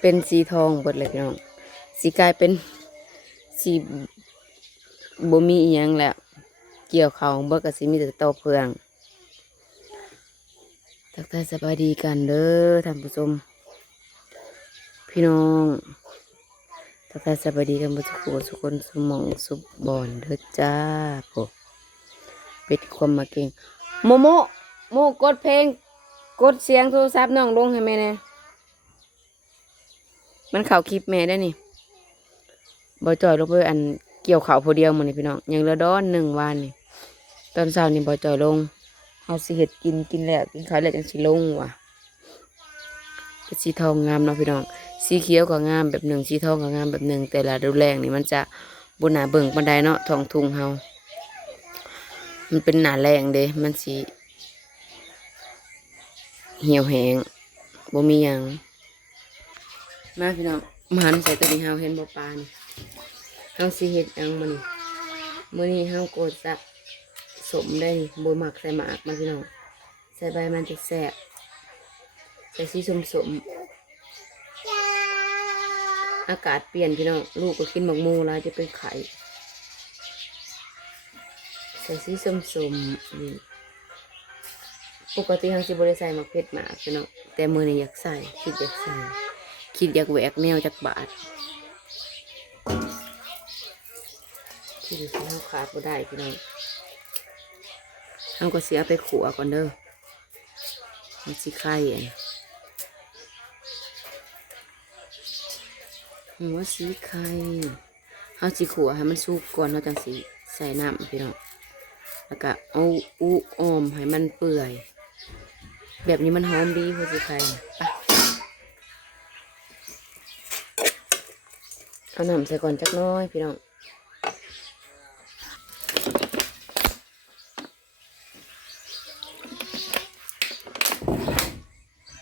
เป็นสีทองเบิดเลยพี่น้องสีกลายเป็นสีบ่มีอีหยังแล้ว เกี่ยวเขาเบิดก็สิมีแต่ตอเพืองทักทายสบายดีกันเด้อท่านผู้ชมพี่น้องทักทายสบายดีกันบ่ทุกคนทุคนสมองสุบบอนเด้อจ้าโอ้เป็ดความมาเก่งโมโมโมกดเพลง กดเสียงโทรศัพท์น้องลงให้แม่แหน่ มันเข่าคลิปแม่ได้นี่บอจอยลงไปอันเกี่ยวเขาวผู้เดียวหมันนี่พี่น้องยังเหลือดอนหนึ่งวันนี่ตอนเช้านี่บอจอยลงเฮาสิเห็ดกินกินแล้วกินข้าวแล้วจังสิลงว่ะสีทองงามเนาะพี่น้องสีเขียวก็งามแบบหนึ่งสีทองก็งามแบบหนึ่งแต่ละดูแรงนี่มันจะบนหนาเบิ่งบันไดเนาะทองทุงเฮามันเป็นหนาแรงเด้มันสีเหี่ยวแหงบ่มีหยัง มาพี่น้องมาหันใส่ตัวนี้เฮาเห็นบ่ปลานี่เฮาสิเฮ็ดหยังมือนี้มื้อนี้เฮาโกดจะสมได้นี่บ่มักใส่หมากมันพี่น้องใส่ใบมันจะแซ่บใส่สีสมสมอากาศเปลี่ยนพี่น้องลูกก็กินหมกมูแล้วจะเป็นไข่ใส่สีสมสมนี่ปกติทางสิบริใส่หมักเผ็ดหมากพี่น้องแต่มือนี้อยากใส่คิดอยากใส่ คิดอยากแหวกแนวจากบาทที่ดูสิเฮาขาดบ่ได้พี่น้องเฮาก็เสียไปขัวก่อนเด้อมันสิไข่อันหัวสีไข่เฮาสิขัวให้มันสุกก่อนเฮาจังสิใส่น้ำพี่น้องแล้วก็เอาอุออมให้มันเปื่อย แบบนี้มันหอมดีหัวสีไข่ไป เอาน้ำใส่ก่อนจักหน้อยพี่น้อง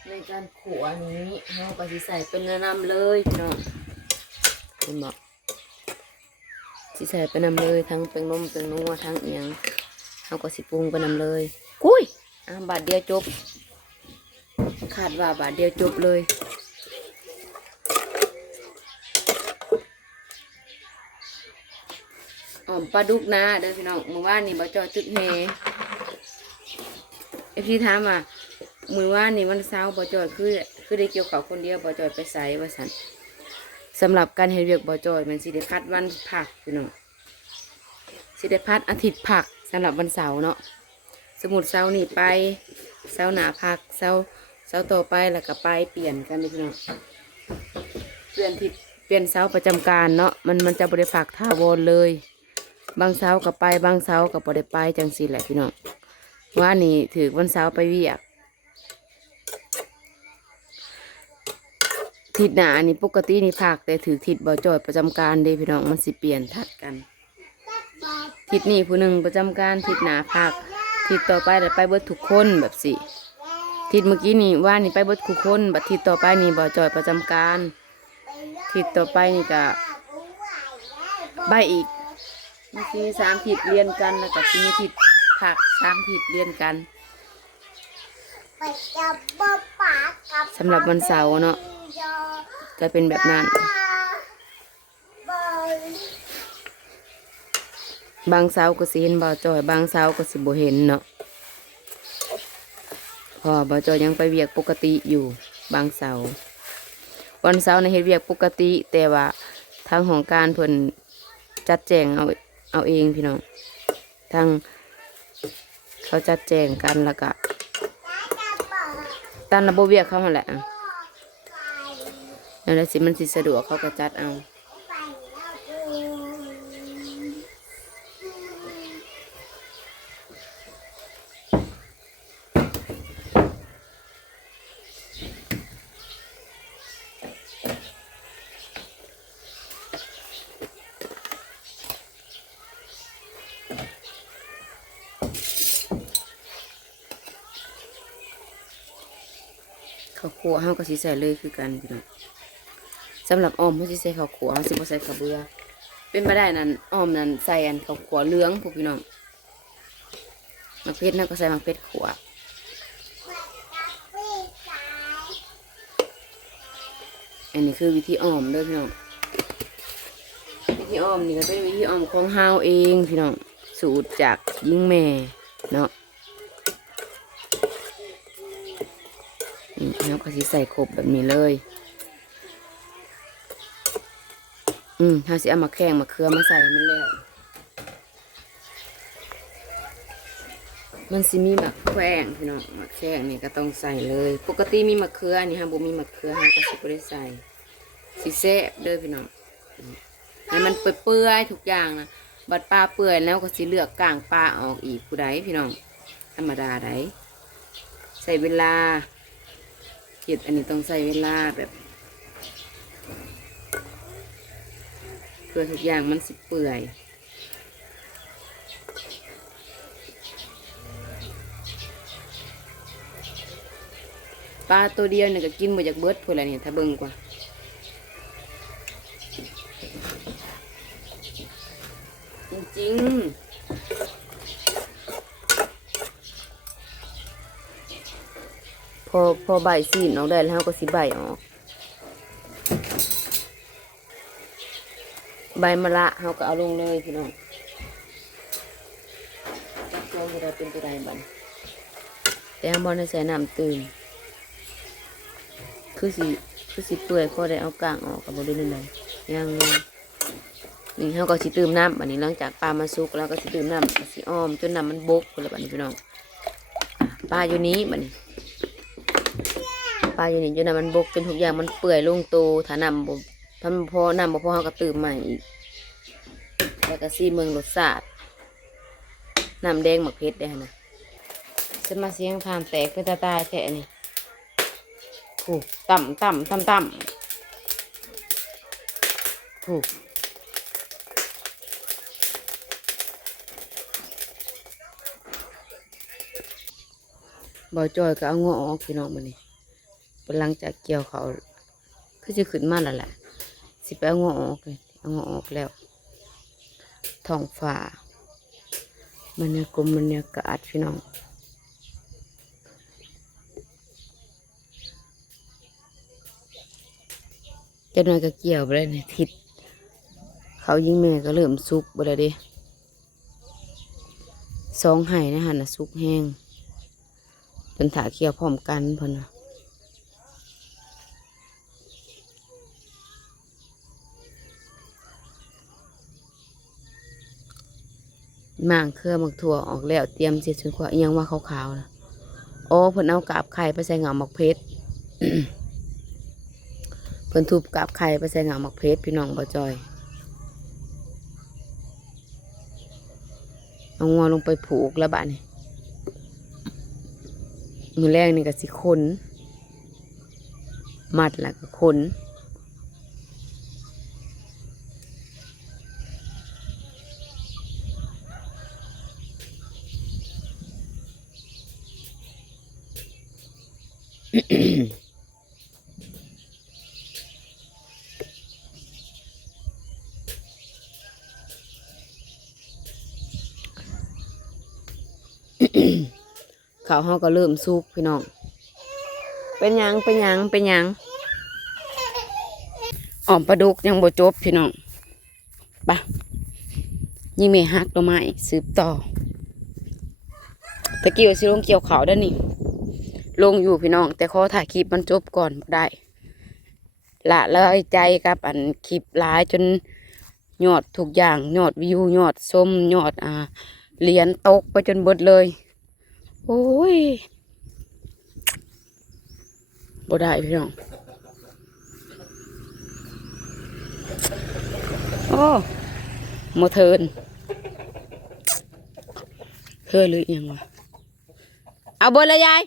ในการขัวนี้เราก็จะใส่เป็นน้ำเลยพี่น้องคุณบอกสิใส่เป็นน้ำเลยทั้งเป็นนมเป็นนัวทั้งเอียงเราก็สิปรุงเป็นน้ำเลยกุ้ยอะบาทเดียวจบ ขาดว่าบาทเดียวจบเลย มปลาดุกนะเด้อพี่น้องมือว่านนี่บ่จอยจุดเฮไอพี่ถามว่ามือว่านนี่มันเช้าบ่จอยคือคือได้เกี่ยวกับคนเดียวบ่จอยไปใส่ว่าสันสำหรับการเฮ็ดเวียกบ่จอยมันสิได้พัดวันผักพี่น้องสิได้พัดอาทิตย์ผักสำหรับวันเสาร์เนาะสมุดเสาร์นี่ไปเสาร์หนาผักเสาร์เสาร์ต่อไปแล้วก็ไปเปลี่ยนกันพี่น้องเปลี่ยนทิศเปลี่ยนเสาร์ประจำการเนาะมันมันจะบริผักท่าวรเลย บางเสาร์ก็ไปบางเสาร์ก็บ่ได้ไปจังสิแหละพี่น้องว่านี่ถือวันเสาร์ไปเวียกทิศหนานี่ปกตินี่ภาคแต่ถือทิศบ่อจอยประจำการเด้พี่น้องมันสิเปลี่ยนทัดกัน ทิศนี้ผู้หนึ่งประจำการทิศหนาภาคทิศต่อไปได้ไปเบิดทุกคนแบบสิทิศเมื่อกี้นี่ว่านี่ไปเบิดทุกคนบัดทิศต่อไปนี่บ่อจอยประจำการทิศต่อไปนี่ก็ใบอีก มื่อกี้สามผิดเรียนกันแล้วก็ทีนี้ผิดผักสามผิดเรียนกันสำหรับวันเสาร์เนาะจะเป็นแบบนั้น บางเสาร์ก็สิเห็นบ่าจอย บางเสาร์ก็สิบ่เห็นเนาะพอบ่าจอยยังไปเวียกปกติอยู่บางเสาร์วันเสาร์ในเฮ็ดเวียกปกติ แต่ว่าทางของการเพิ่นจัดแจงเอา เอาเองพี่น้องทางเขาจัดแจงกันแล้วก็ตามระบบเวียกเขามาแหละอะนั่นแหละสิมันสิสะดวกเขาก็จัดเอา ขัวเฮาก็สิใส่เลยคือกันพี่น้องสำหรับอ้อมเฮาสิใส่ข้าวคั่วเฮาสิบ่ใส่ข้าวเบื่อเป็นไปได้นั้นอ้อมนั้นใส่อันข้าวคั่วเหลืองพวกพี่น้องมักเพชรนะก็ใส่มักเพชรขัวอันอันนี้คือวิธีอ้อมเด้อพี่น้องวิธีอ้อมนี่ก็เป็นวิธีอ้อมของเฮาเองพี่น้องสูตรจากยิ่งแม่เนาะนี่ เฮาก็สิใส่ครบแบบนี้เลย อืมเฮาสิเอามาแข้งมาเคือมาใส่มันแล้ว มันสิมีมักแขวงพี่น้องมักแขวงนี่ก็ต้องใส่เลย ปกติมีมะเขืออันนี่ฮะบ่มีมะเขือฮะก็สิบ่ได้ใส่สิแซ่บเด้อพี่น้องให้มันเปื่อยๆทุกอย่างนะบัดปลาเปื่อยแล้วก็สิเลือกกลางปลาออกอีกผู้ใดพี่น้อง ธรรมดาไดใส่เวลา เฮ็ดอันนี้ต้องใส่เวลาแบบ เพื่อทุกอย่างมันสิเปื่อยปลาตัวเดียวเนี่ยก็กินหมาจากเบิดพูดอะไรเนี่ยถ้าเบิ่งกว่าจริงๆ พอพอใบสีนออกได้แล้วเราก็สิใบออก ใบมะระเราก็เอาลงเลยพี่น้องจับตัวผู้ใดเป็นตัวใดบันแต่บอลในใส่น้ำตื่นคือสิคือสิเปื่อยพอได้เอากลางออกกับบริเวณใดยังนี่เขาก็สิตื่มน้ำอันนี้หลังจากปลามาสุกแล้วก็สิตื่มน้ำสิอ้อมจนน้ำมันบกไปเลยบัดนี้พี่น้องปลาอยู่นี้บัดนี้ ปลาอยู่นี่จนน้ำมันบกจนทุกอย่างมันเปื่อยลงโตถ้าน้ำบ่ถ้ามันพอน้ำบ่พอเขาก็ตื่มใหม่อีกแล้วก็ซีเมืองรสชาติน้ำแดงหมักเพชรได้หั่นะจะมาเสียงทานแตกเป็นตาตายแท้นี่ถูกต่ำต่ำต่ำต่ำถูกบอจอยก็เอางอออกพี่น้องมานี่ หลังจากเกี่ยวเขาคือจะขึ้นมาแล้วแหละสิไปเอางอออกเลยเอางอออกแล้วท้องฟ้ามันเนี่ยกลมมันเนี่ยกระอัดพี่น้องเจะนอยก็เกี่ยวไปเลยเนี่ยทิศเขายิงแม่ก็เริ่มสุกไปเลยดิสองไห้นะฮะนะสุกแห้งเป็นถาเกี่ยวพร้อมกันพอนะ มางเครือหมักถั่วออกแล้วเตรียมเสียจนกว่ายังว่าขาวๆนะโอ้เพิ่นเอากาบไข่ไปใส่เหงาหมักเพชรเพิ่นทุบกับไข่ไปใส่หงาหมักเพชรพี่น้องบ่จอยเอางอลงไปผูกแล้วบะนี่มือแรกนี่ก็สิคนมัดแล้วก็คน ข้าวเฮาก็เริ่มสุกพี่น้อง เป็นยังเป็นยังเป็นยังอ่อมปลาดุกยังบ่จบพี่น้องไปะยิ่งไม่ฮักตัวไม้สืบต่อตะกี้ว่าสิลงเกี่ยวเขาวได้อนี่ ลงอยู่พี่น้อง แต่ขอถ่ายคลิปมันจบก่อนบ่ได้ ละเลยใจกับอันคลิปหลายจนยอดทุกอย่างยอดวิวยอดส้มยอดอ่าเหรียญตกไปจนเบิดเลย โอ้ยบ่ได้พี่น้อง โอ้โมเทินเฮ้ยหรือยังวะ เอาเบนละยาย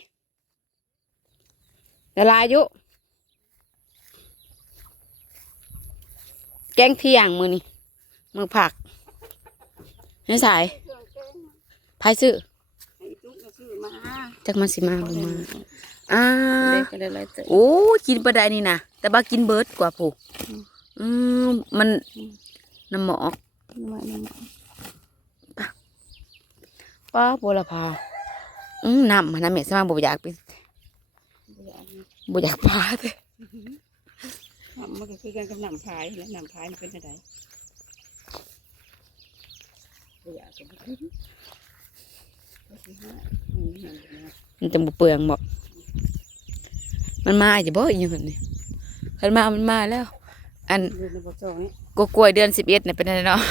ละลายอยุ แกงเที่ยงมือนี่มือผักให้สายพายซื้อไอ้ตุ๊กก็ซื้อมาจักมาสิมาบ่มาอ่าเด็กก็ได้ไรเตยโอ้ยกินปลาได้นี่นะแต่บ้ากินเบิร์ดกว่าผู้อืมมันน้ำหมอกมาหนึ่งป้าบัวละพาอืมน้ำมันน้ำเม็ดสมาบ่อยากไป บ่อยากพาเลยทำมันก็คือกันกับน้ำพายและน้ำพายมันเป็นอะไรเบื่อกับบุ้งก็สิห้าอืมอย่างนี้นะมันจะบ่เปลืองบ่มันมาจะบ่อีหยังหั่นนี่คันมามันมาแล้ว อันดูในบทจองนี้กกล้วยเดือน11น่ะเป็นไงเนาะ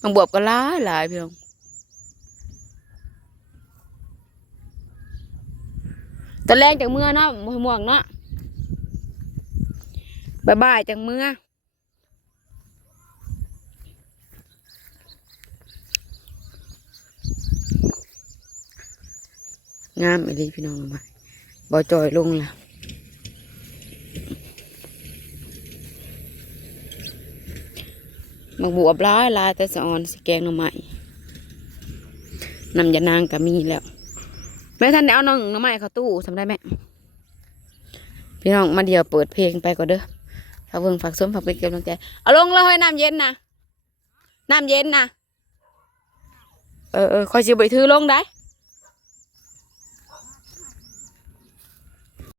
บางบวบก็หลายหลายพี่น้อง ตอนแรกจากเมื่อเนาะบ่ม่วงเนาะบายบายจากเมื่องามอีลีพี่น้องมาบ่จอยลงละมักบวบหลายลายแต่สะออนสแกงหน่อไม้นำยานางก็มีแล้ว แม่ท่านเอาน้องน้องไม้เข้าตู้ทำได้ไหมพี่น้องมาเดียวเปิดเพลงไปก่อนเด้อฝากเบิ่งฝากส้มฝากเป็นกำลังใจเอาลงเลยน้ำเย็นนะน้ำเย็นนะเออเออคอยสิไปถือลงได้